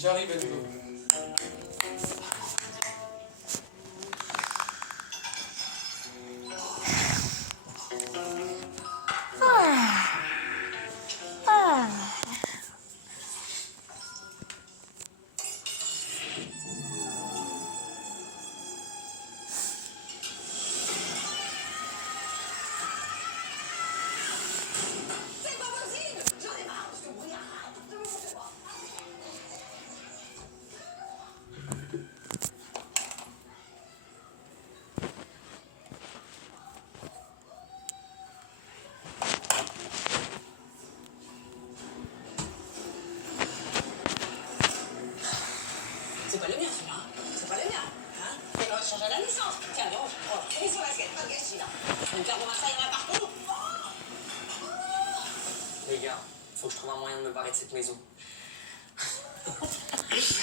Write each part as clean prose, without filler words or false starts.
J'arrive, Enzo. C'est pas le mien, celui-là. C'est pas le mien. Hein? Il va changer la licence. Tiens, donc, oh, et sur l'assiette, pas de gâchis, là. Une carte de Marseille, il y en a partout. Les gars, faut que je trouve un moyen de me barrer de cette maison.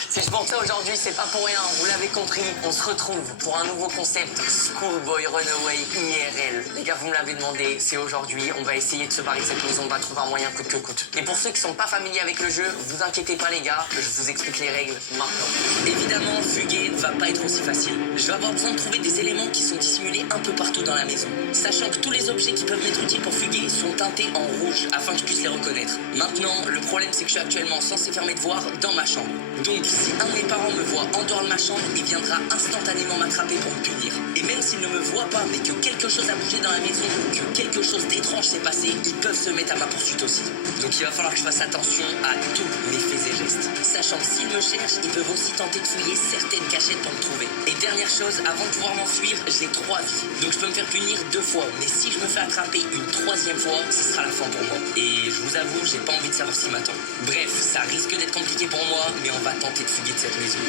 Si je pense ça aujourd'hui, c'est pas pour rien, vous l'avez compris, on se retrouve pour un nouveau concept Schoolboy Runaway IRL. Les gars, vous me l'avez demandé, c'est aujourd'hui, on va essayer de se barrer de cette maison, on va trouver un moyen coûte que coûte. Et pour ceux qui sont pas familiers avec le jeu, vous inquiétez pas les gars, je vous explique les règles maintenant. Évidemment, fuguer ne va pas être aussi facile. Je vais avoir besoin de trouver des éléments qui sont dissimulés un peu partout dans la maison. Sachant que tous les objets qui peuvent m'être utiles pour fuguer sont teintés en rouge afin que je puisse les reconnaître. Maintenant, le problème c'est que je suis actuellement censé fermer de voir dans ma chambre. Donc si un de mes parents me voit en dehors de ma chambre, il viendra instantanément m'attraper pour me punir. Et même s'il ne me voit pas, mais que quelque chose a bougé dans la maison, que quelque chose d'étrange s'est passé, ils peuvent se mettre à ma poursuite aussi. Donc il va falloir que je fasse attention à tous mes faits et gestes. Sachant que s'ils me cherchent, ils peuvent aussi tenter de fouiller certaines cachettes pour me trouver. Et dernière chose, avant de pouvoir m'enfuir, j'ai 3 vies. Donc je peux me faire punir 2 fois. Mais si je me fais attraper une 3e fois, ce sera la fin pour moi. Et je vous avoue, j'ai pas envie de savoir ce qui m'attend. Bref, ça risque d'être compliqué pour moi, mais on va tenter de fuguer de cette maison.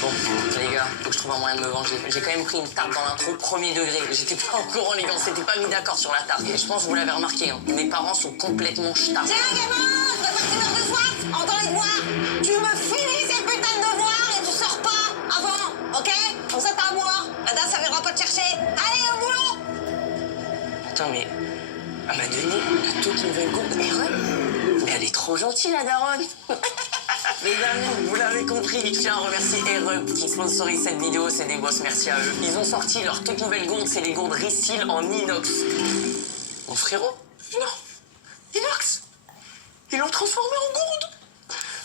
Bon, les gars, faut que je trouve un moyen de me venger. J'ai quand même pris une tarte dans l'intro, premier degré. J'étais pas au courant, les gars, on s'était pas mis d'accord sur la tarte. Et je pense que vous l'avez remarqué, hein. Mes parents sont complètement ch'tards. Tiens, gamin, je dois partir l'heure de soif. Entends les devoirs. Tu me finis ces putains de devoirs et tu sors pas avant, ok? Comme ça, t'as à boire. La dame, ça viendra pas te chercher. Allez, au boulot. Attends, mais... Elle m'a donné la toute nouvelle gourde RE. Mais elle est trop gentille, la daronne. Les amis, vous l'avez compris, je tiens à remercier RE qui sponsorise cette vidéo, c'est des boss, merci à eux. Ils ont sorti leur toute nouvelle gourde, c'est les gourdes Reseal en inox. Mon frérot? Non, inox. Ils l'ont transformé en gourde.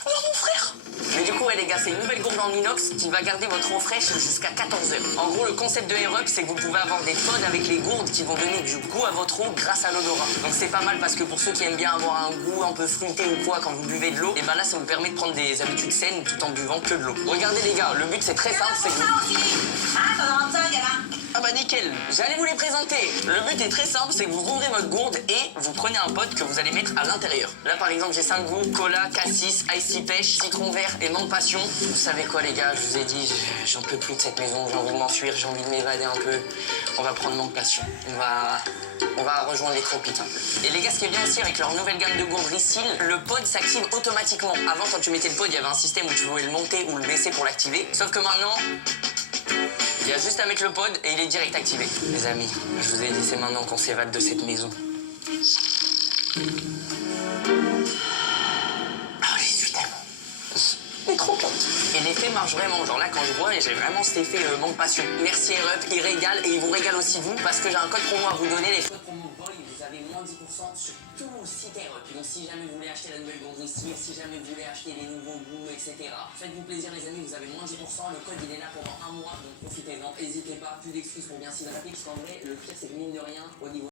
Non, mon frère. Mais du coup, ouais, les gars, c'est une nouvelle gourde en inox qui va garder votre eau fraîche jusqu'à 14 heures. En gros, le concept de RE, c'est que vous pouvez avoir des pods avec les gourdes qui vont donner du goût à votre eau grâce à l'odorat. Donc c'est pas mal parce que pour ceux qui aiment bien avoir un goût un peu fruité ou quoi quand vous buvez de l'eau, et ben là, ça vous permet de prendre des habitudes saines tout en buvant que de l'eau. Regardez les gars, le but c'est très simple, c'est que vous... Ah, t'en as ça, gamin. Ah bah nickel, j'allais vous les présenter. Le but est très simple, c'est que vous ouvrez votre gourde et vous prenez un pod que vous allez mettre à l'intérieur. Là par exemple j'ai 5 goûts, cola, cassis, icy pêche, citron vert et mangue passion. Vous savez quoi les gars, je vous ai dit, j'en peux plus de cette maison, j'ai envie de m'enfuir, j'ai envie de m'évader un peu. On va prendre mangue passion, on va rejoindre les tropiques un peu. Et les gars, ce qui est bien aussi avec leur nouvelle gamme de gourdes Reseal, le pod s'active automatiquement. Avant quand tu mettais le pod, il y avait un système où tu pouvais le monter ou le baisser pour l'activer. Sauf que maintenant... il y a juste à mettre le pod et il est direct activé. Les amis, je vous ai dit, c'est maintenant qu'on s'évade de cette maison. Ah, j'y suis tellement. Il est trop contente. Et l'effet marche vraiment. Genre là, quand je bois, j'ai vraiment cet effet manque passion. Merci RUP, il régale et il vous régale aussi vous parce que j'ai un code promo à vous donner. Les codes promo BOY, vous avez moins 10% sur tout le site RUP. Donc si jamais vous voulez acheter la nouvelle gourde ici, si jamais vous voulez acheter les nouveaux goûts, etc. Faites-vous plaisir les amis, vous avez moins 10%. Le code il est là pendant 1 mois, donc profitez-en. N'hésitez pas, plus d'excuses pour bien s'hydrater, parce qu'en vrai, le pire c'est que mine de rien, au niveau